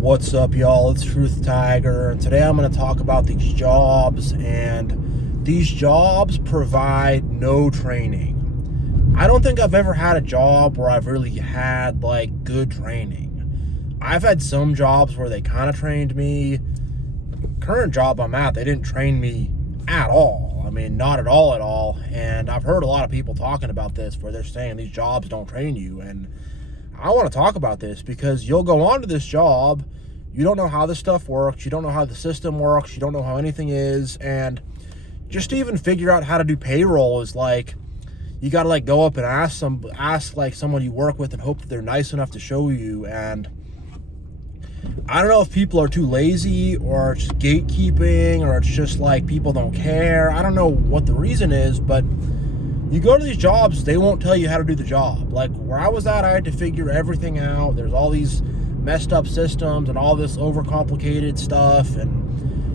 What's up, y'all? It's Truth Tiger, and today I'm going to talk about these jobs, and these jobs provide no training. I don't think I've ever had a job where I've really had, good training. I've had some jobs where they kind of trained me. The current job I'm at, they didn't train me at all. I mean, not at all, and I've heard a lot of people talking about this where they're saying these jobs don't train you, and I want to talk about this because you'll go on to this job, you don't know how this stuff works, you don't know how the system works, you don't know how anything is, and just to even figure out how to do payroll is you got to go up and ask someone you work with and hope that they're nice enough to show you. And I don't know if people are too lazy or it's gatekeeping or it's just people don't care. I don't know what the reason is, but you go to these jobs, they won't tell you how to do the job. Where I was at, I had to figure everything out. There's all these messed up systems and all this overcomplicated stuff. And,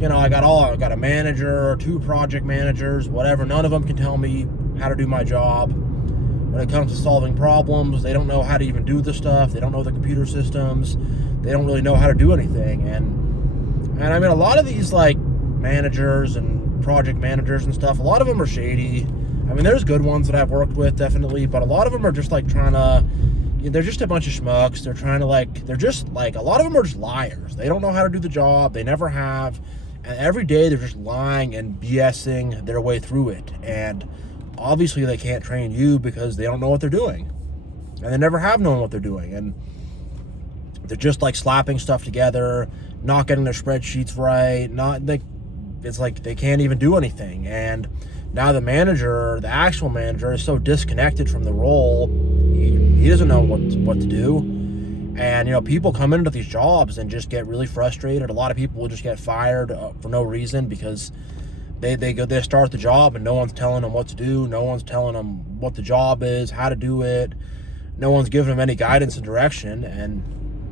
I got a manager or two project managers, whatever. None of them can tell me how to do my job. When it comes to solving problems, they don't know how to even do the stuff. They don't know the computer systems. They don't really know how to do anything. And I mean, a lot of these, managers and project managers and stuff, a lot of them are shady. I mean, there's good ones that I've worked with, definitely, but a lot of them are just, trying to, they're just a bunch of schmucks. They're trying to, they're just, a lot of them are just liars. They don't know how to do the job. They never have. And every day they're just lying and BSing their way through it. And obviously they can't train you because they don't know what they're doing. And they never have known what they're doing. And they're just, slapping stuff together, not getting their spreadsheets right, it's they can't even do anything. And now the actual manager, is so disconnected from the role, he doesn't know what to do. And, people come into these jobs and just get really frustrated. A lot of people will just get fired for no reason because they start the job and no one's telling them what to do. No one's telling them what the job is, how to do it. No one's giving them any guidance and direction, and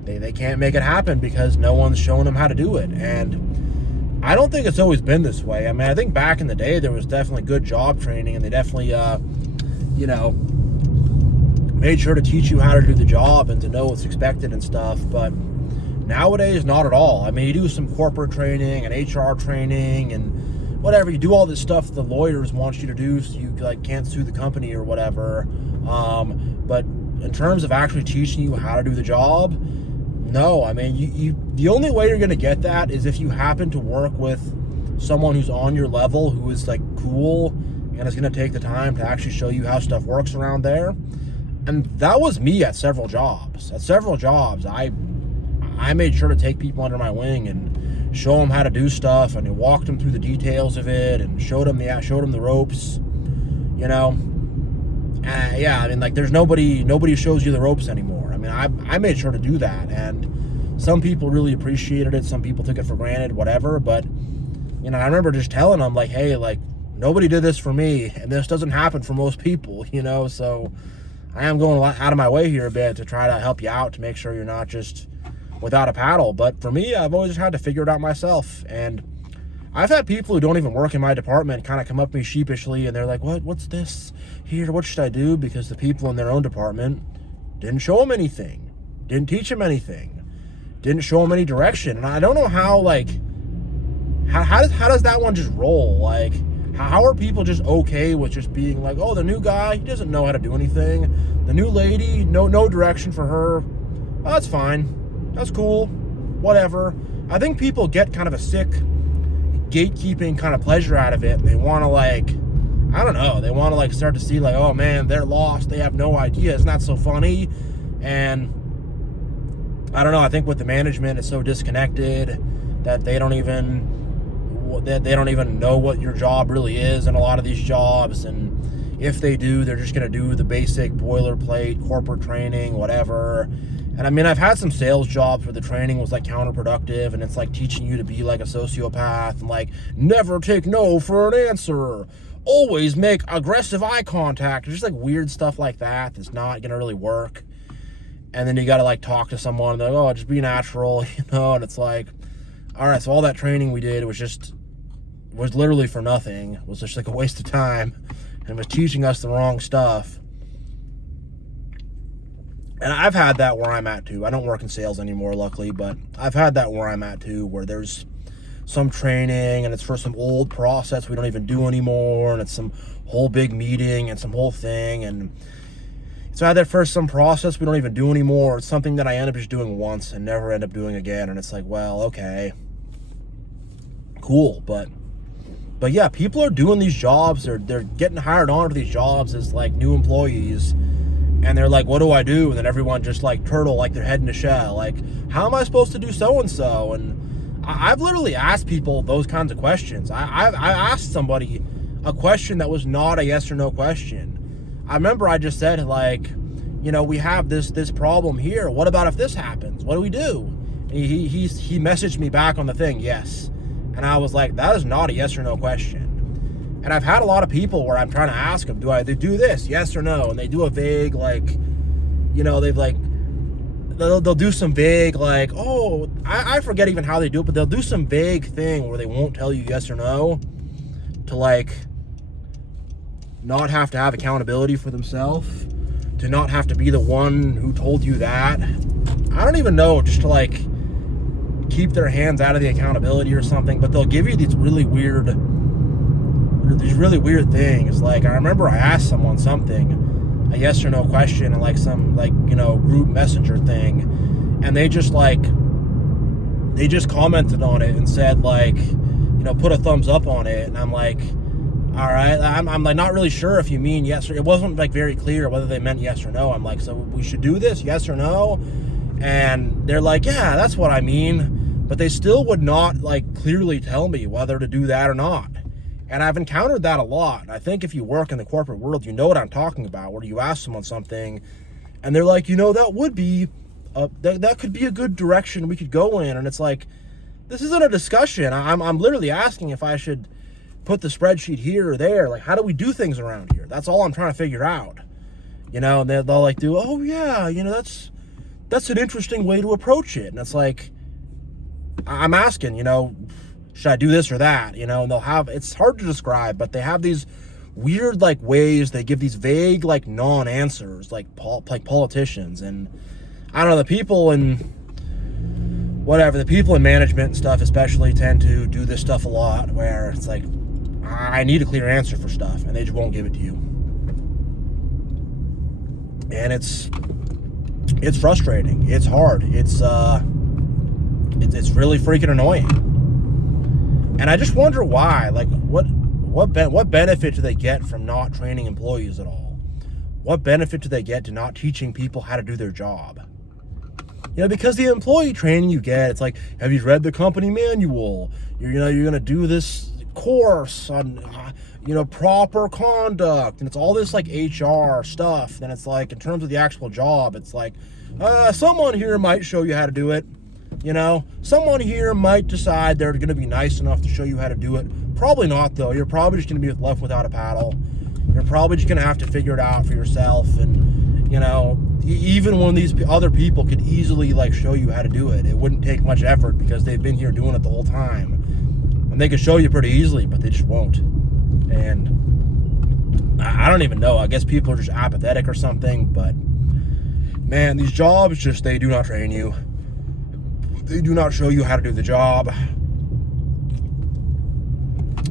they can't make it happen because no one's showing them how to do it. And I don't think it's always been this way. I mean, I think back in the day, there was definitely good job training, and they definitely, made sure to teach you how to do the job and to know what's expected and stuff. But nowadays, not at all. I mean, you do some corporate training and HR training and whatever. You do all this stuff the lawyers want you to do so you, can't sue the company or whatever. But in terms of actually teaching you how to do the job, no. I mean, the only way you're going to get that is if you happen to work with someone who's on your level, who is cool and is going to take the time to actually show you how stuff works around there. And that was me at several jobs. I made sure to take people under my wing and show them how to do stuff, and walked them through the details of it and showed them the ropes. Yeah, I mean, there's nobody who shows you the ropes anymore. I mean, I made sure to do that, and some people really appreciated it. Some people took it for granted, whatever. But, I remember just telling them, hey, nobody did this for me, and this doesn't happen for most people, so I am going out of my way here a bit to try to help you out to make sure you're not just without a paddle. But for me, I've always just had to figure it out myself. And I've had people who don't even work in my department kind of come up to me sheepishly, and they're like, what's this here? What should I do? Because the people in their own department didn't show them anything, didn't teach them anything, didn't show them any direction. And I don't know how, how does that one just roll? How are people just okay with just being oh, the new guy, he doesn't know how to do anything. The new lady, no direction for her. Oh, that's fine. That's cool. Whatever. I think people get kind of a sick gatekeeping kind of pleasure out of it. And they want to I don't know. They want to start to see oh man, they're lost. They have no idea. Isn't that so funny? And I don't know. I think with the management, it's so disconnected that they don't even know what your job really is in a lot of these jobs. And if they do, they're just going to do the basic boilerplate corporate training, whatever. And I mean, I've had some sales jobs where the training was counterproductive, and it's teaching you to be a sociopath and never take no for an answer, always make aggressive eye contact, just weird stuff like that that's not going to really work. And then you got to talk to someone and they're oh, just be natural, and it's all right, so all that training we did was literally for nothing. It was just a waste of time, and was teaching us the wrong stuff. And I've had that where I'm at too. I don't work in sales anymore, luckily, but I've had that where I'm at too, where there's some training and it's for some old process we don't even do anymore, and it's some whole big meeting and some whole thing, and it's either for some process we don't even do anymore, or it's something that I end up just doing once and never end up doing again, and it's like, well, okay, cool, but yeah, people are doing these jobs, they're getting hired on to these jobs as like new employees, and they're like, what do I do? And then everyone just like turtle, like their head in a shell, like, how am I supposed to do so-and-so? And I've literally asked people those kinds of questions. I asked somebody a question that was not a yes or no question. I remember I just said, like, you know, we have this problem here. What about if this happens? What do we do? And he messaged me back on the thing, yes. And I was like, that is not a yes or no question. And I've had a lot of people where I'm trying to ask them, they do this, yes or no? And they do a vague, like, you know, they'll do some vague, like, oh, I forget even how they do it, but they'll do some vague thing where they won't tell you yes or no, to like not have to have accountability for themselves, to not have to be the one who told you that. I don't even know, just to like keep their hands out of the accountability or something, but they'll give you these really weird things. Like, I remember I asked someone something, a yes or no question, and like some, like, you know, group messenger thing, and they just commented on it and said, like, you know, put a thumbs up on it, and I'm like, all right, I'm like not really sure if you mean yes or, it wasn't like very clear whether they meant yes or no. I'm like, so we should do this, yes or no? And they're like, yeah, that's what I mean, but they still would not like clearly tell me whether to do that or not. And I've encountered that a lot. I think if you work in the corporate world, you know what I'm talking about, where you ask someone something and they're like, you know, that would be, that could be a good direction we could go in. And it's like, this isn't a discussion. I'm literally asking if I should put the spreadsheet here or there. Like, how do we do things around here? That's all I'm trying to figure out. You know, and they'll like do, oh yeah, you know, that's an interesting way to approach it. And it's like, I'm asking, you know, should I do this or that? You know, and they'll have, it's hard to describe, but they have these weird like ways, they give these vague like non-answers, like politicians. And I don't know, the people in management and stuff especially tend to do this stuff a lot, where it's like, I need a clear answer for stuff, and they just won't give it to you. And it's frustrating, it's hard, it's really freaking annoying. And I just wonder why, like, what benefit do they get from not training employees at all? What benefit do they get to not teaching people how to do their job? You know, because the employee training you get, it's like, have you read the company manual? You're going to do this course on, you know, proper conduct, and it's all this like HR stuff. Then it's like, in terms of the actual job, it's like, someone here might show you how to do it. You know, someone here might decide they're going to be nice enough to show you how to do it. Probably not, though. You're probably just going to be left without a paddle. You're probably just going to have to figure it out for yourself. And, you know, even when these other people could easily, like, show you how to do it, it wouldn't take much effort because they've been here doing it the whole time. And they could show you pretty easily, but they just won't. And I don't even know. I guess people are just apathetic or something. But, man, these jobs just, they do not train you. They do not show you how to do the job.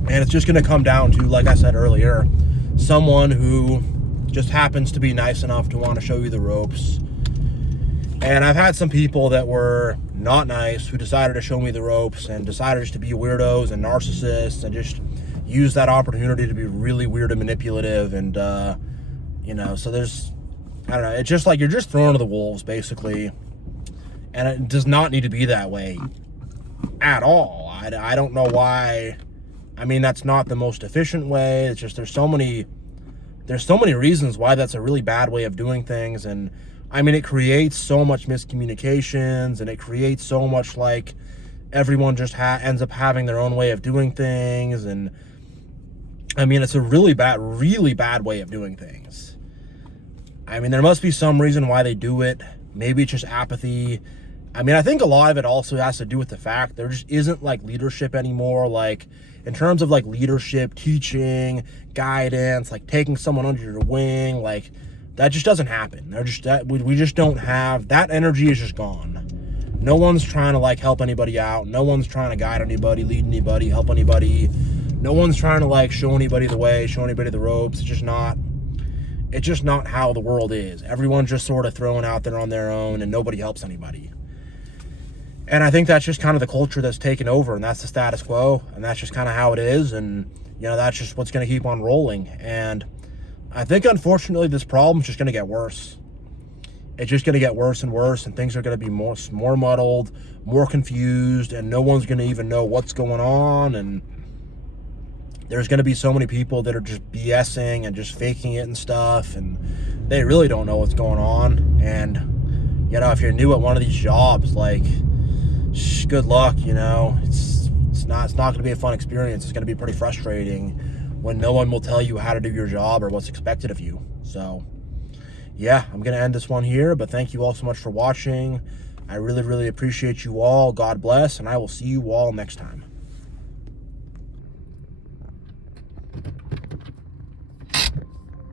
And it's just going to come down to, like I said earlier, someone who just happens to be nice enough to want to show you the ropes. And I've had some people that were not nice who decided to show me the ropes and decided just to be weirdos and narcissists and just use that opportunity to be really weird and manipulative. And, you know, so there's, I don't know, it's just like you're just thrown to the wolves, basically. And it does not need to be that way at all. I don't know why. I mean, that's not the most efficient way. It's just there's so many reasons why that's a really bad way of doing things. And I mean, it creates so much miscommunications, and it creates so much like everyone just ends up having their own way of doing things. And I mean, it's a really bad way of doing things. I mean, there must be some reason why they do it. Maybe it's just apathy. I mean, I think a lot of it also has to do with the fact there just isn't like leadership anymore. Like, in terms of like leadership, teaching, guidance, like taking someone under your wing, like That just doesn't happen. We just don't have that energy. Is just gone. No one's trying to like help anybody out. No one's trying to guide anybody, lead anybody, help anybody. No one's trying to like show anybody the way, show anybody the ropes. It's just not how the world is. Everyone's just sort of thrown out there on their own, and nobody helps anybody. And I think that's just kind of the culture that's taken over, and that's the status quo, and that's just kind of how it is, and that's just what's going to keep on rolling. And I think, unfortunately, this problem's just going to get worse. It's just going to get worse and worse, and things are going to be more muddled, more confused, and no one's going to even know what's going on, and there's going to be so many people that are just BSing and just faking it and stuff, and they really don't know what's going on. And if you're new at one of these jobs, like, good luck. It's not going to be a fun experience. It's going to be pretty frustrating when no one will tell you how to do your job or what's expected of you. So yeah, I'm going to end this one here, but thank you all so much for watching. I really, really appreciate you all. God bless, and I will see you all next time.